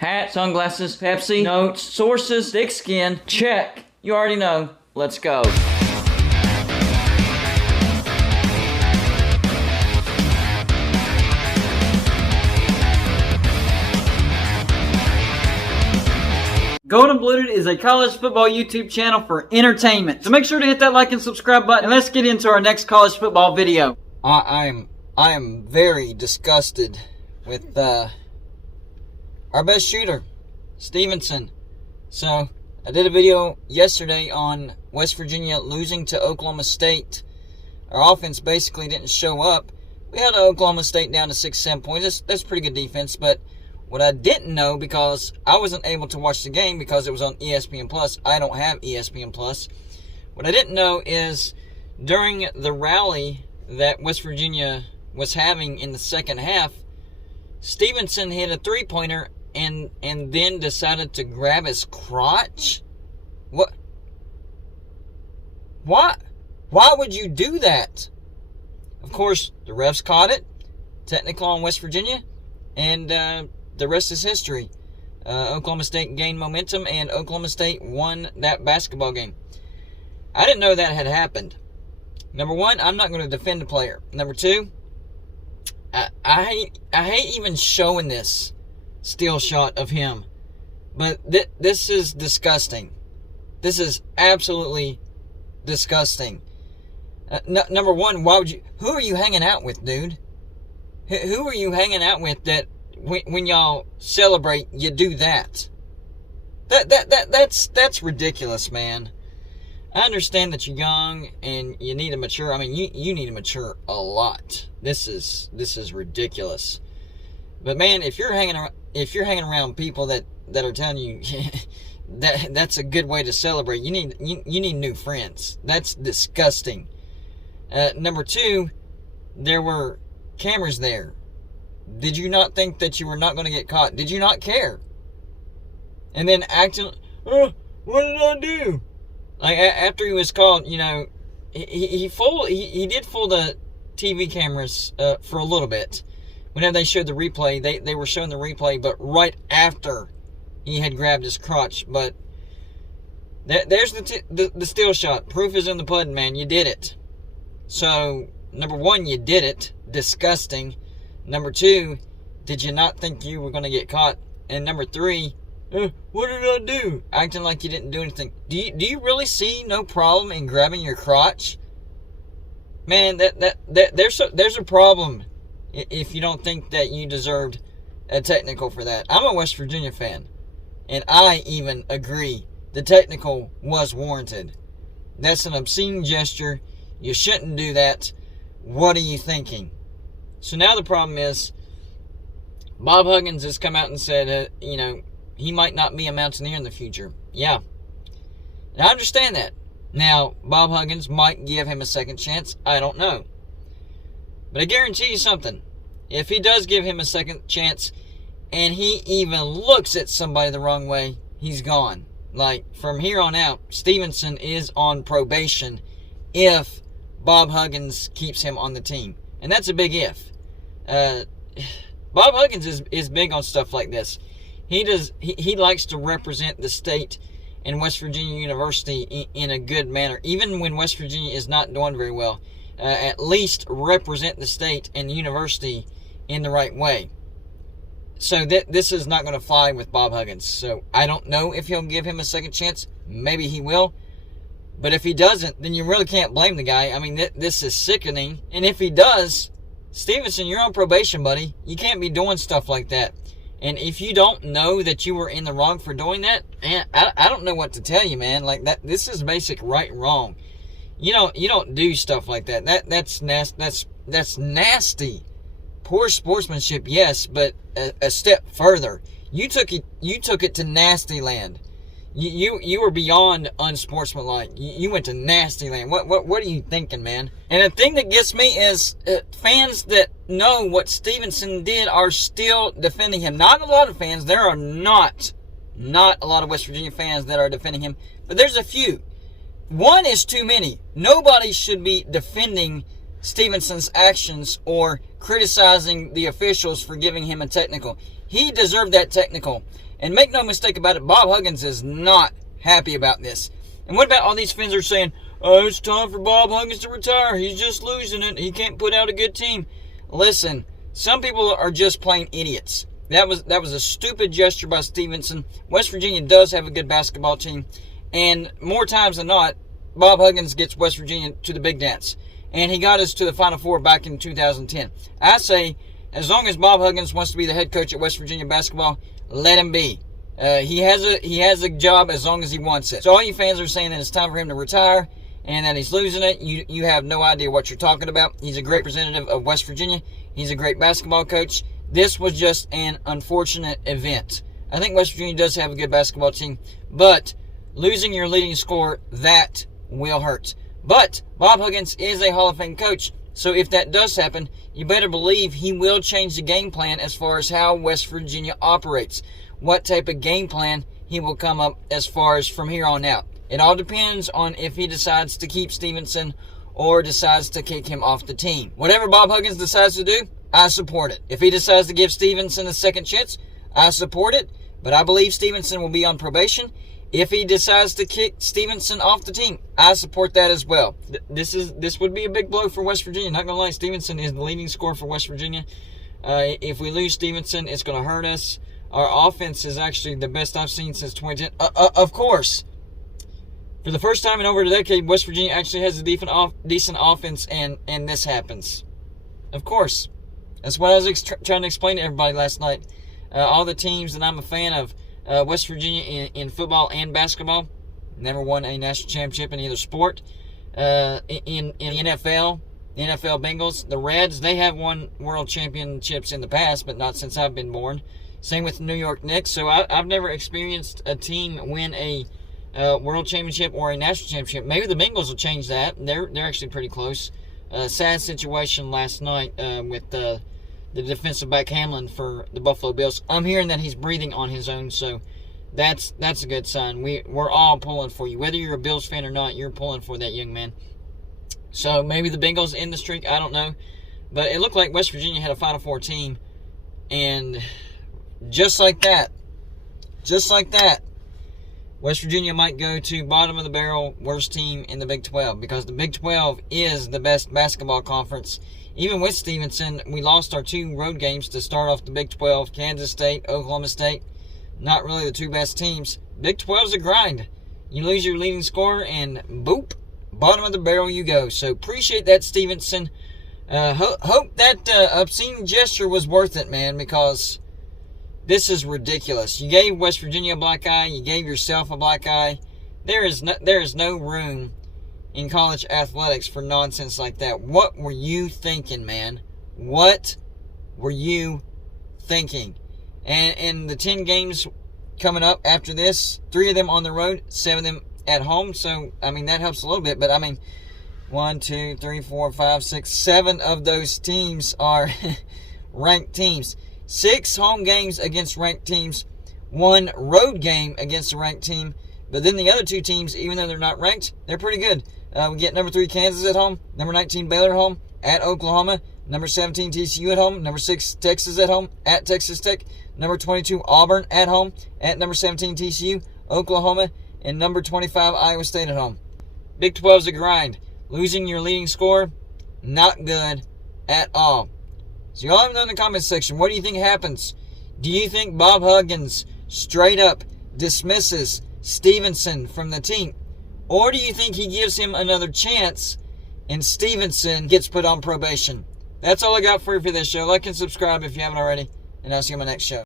Hat, sunglasses, Pepsi, notes, sources, thick skin, check. You already know. Let's go. Golden Blued is a college football YouTube channel for entertainment. So make sure to hit that like and subscribe button, and let's get into our next college football video. I am very disgusted with our best shooter, Stevenson. So I did a video yesterday on West Virginia losing to Oklahoma State. Our offense basically didn't show up. We held Oklahoma State down to 6-7 points. That's pretty good defense, but what I didn't know, because I wasn't able to watch the game because it was on ESPN+. I don't have ESPN+. What I didn't know is during the rally that West Virginia was having in the second half, Stevenson hit a three-pointer and then decided to grab his crotch? What? Why would you do that? Of course, the refs caught it. Technical on West Virginia. And the rest is history. Oklahoma State gained momentum, and Oklahoma State won that basketball game. I didn't know that had happened. Number one, I'm not going to defend the player. Number two, I hate even showing this still shot of him. But this is disgusting. This is absolutely disgusting. Number one, who are you hanging out with, dude? Who are you hanging out with that when y'all celebrate, you do that? That's ridiculous, man. I understand that you're young and you need to mature. I mean, you need to mature a lot. This is ridiculous. But man, if you're hanging around people that are telling you that's a good way to celebrate, you need new friends. That's disgusting. Number two, there were cameras there. Did you not think that you were not going to get caught? Did you not care? And then acting, oh, what did I do? Like, after he was called, you know, he did fool the TV cameras for a little bit. Whenever they showed the replay, they were showing the replay, but right after he had grabbed his crotch. But there's the steal shot. Proof is in the pudding, man. You did it. So, number one, you did it. Disgusting. Number two, did you not think you were going to get caught? And number three, what did I do? Acting like you didn't do anything. Do you really see no problem in grabbing your crotch? Man, there's a problem if you don't think that you deserved a technical for that. I'm a West Virginia fan, and I even agree the technical was warranted. That's an obscene gesture. You shouldn't do that. What are you thinking? So now the problem is, Bob Huggins has come out and said, you know, he might not be a Mountaineer in the future. Yeah. And I understand that. Now, Bob Huggins might give him a second chance. I don't know. But I guarantee you something. If he does give him a second chance, and he even looks at somebody the wrong way, he's gone. Like, from here on out, Stevenson is on probation if Bob Huggins keeps him on the team. And that's a big if. Bob Huggins is big on stuff like this. He likes to represent the state and West Virginia University in a good manner. Even when West Virginia is not doing very well, at least represent the state and the university in the right way. So this is not going to fly with Bob Huggins. So I don't know if he'll give him a second chance. Maybe he will. But if he doesn't, then you really can't blame the guy. I mean, this is sickening. And if he does, Stevenson, you're on probation, buddy. You can't be doing stuff like that. And if you don't know that you were in the wrong for doing that, man, I don't know what to tell you, man. Like, that, this is basic right and wrong. You don't do stuff like that. That's nasty. Poor sportsmanship, yes, but a step further. You took it to nasty land. You were beyond unsportsmanlike. You went to nasty land. What are you thinking, man? And the thing that gets me is fans that know what Stevenson did are still defending him. Not a lot of fans. There are not a lot of West Virginia fans that are defending him, but there's a few. One is too many. Nobody should be defending Stevenson's actions or criticizing the officials for giving him a technical. He deserved that technical. And make no mistake about it, Bob Huggins is not happy about this. And what about all these fans are saying, oh, it's time for Bob Huggins to retire. He's just losing it. He can't put out a good team. Listen, some people are just plain idiots. That was a stupid gesture by Stevenson. West Virginia does have a good basketball team. And more times than not, Bob Huggins gets West Virginia to the big dance. And he got us to the Final Four back in 2010. I say, as long as Bob Huggins wants to be the head coach at West Virginia basketball, let him be. He has a job as long as he wants it. So all you fans are saying that it's time for him to retire and that he's losing it, you have no idea what you're talking about. He's a great representative of West Virginia. He's a great basketball coach. This was just an unfortunate event. I think West Virginia does have a good basketball team, but losing your leading scorer, that will hurt. But Bob Huggins is a Hall of Fame coach, so if that does happen, you better believe he will change the game plan as far as how West Virginia operates. What type of game plan he will come up as far as from here on out. It all depends on if he decides to keep Stevenson or decides to kick him off the team. Whatever Bob Huggins decides to do, I support it. If he decides to give Stevenson a second chance, I support it. But I believe Stevenson will be on probation. If he decides to kick Stevenson off the team, I support that as well. This would be a big blow for West Virginia. Not going to lie, Stevenson is the leading scorer for West Virginia. If we lose Stevenson, it's going to hurt us. Our offense is actually the best I've seen since 2010. Of course, for the first time in over a decade, West Virginia actually has a decent offense, and this happens. Of course. That's what I was trying to explain to everybody last night. All the teams that I'm a fan of, West Virginia in football and basketball, never won a national championship in either sport. In NFL, the NFL Bengals, the Reds, they have won world championships in the past, but not since I've been born. Same with the New York Knicks. So I've never experienced a team win a world championship or a national championship. Maybe the Bengals will change that. They're actually pretty close. Sad situation last night with the defensive back Hamlin for the Buffalo Bills. I'm hearing that he's breathing on his own, so that's a good sign. We're all pulling for you. Whether you're a Bills fan or not, you're pulling for that young man. So maybe the Bengals end the streak, I don't know. But it looked like West Virginia had a Final Four team, and just like that, West Virginia might go to bottom of the barrel, worst team in the Big 12, because the Big 12 is the best basketball conference. Even with Stevenson, we lost our 2 road games to start off the Big 12. Kansas State, Oklahoma State, not really the 2 best teams. Big 12's a grind. You lose your leading scorer, and boop, bottom of the barrel you go. So appreciate that, Stevenson. Hope that obscene gesture was worth it, man, because this is ridiculous. You gave West Virginia a black eye. You gave yourself a black eye. There is no room in college athletics for nonsense like that. What were you thinking, man? What were you thinking? And the 10 games coming up after this, 3 of them on the road, 7 of them at home. So, I mean, that helps a little bit. But, I mean, 1, 2, 3, 4, 5, 6, 7 of those teams are ranked teams. 6 home games against ranked teams, 1 road game against a ranked team. But then the other 2 teams, even though they're not ranked, they're pretty good. We get number 3 Kansas at home, number 19 Baylor at home, at Oklahoma, number 17 TCU at home, number 6 Texas at home, at Texas Tech, number 22 Auburn at home, at number 17 TCU, Oklahoma, and number 25 Iowa State at home. Big 12's a grind. Losing your leading scorer, not good at all. So y'all let me know in the comments section, what do you think happens? Do you think Bob Huggins straight up dismisses Stevenson from the team? Or do you think he gives him another chance and Stevenson gets put on probation? That's all I got for you for this show. Like and subscribe if you haven't already, and I'll see you on my next show.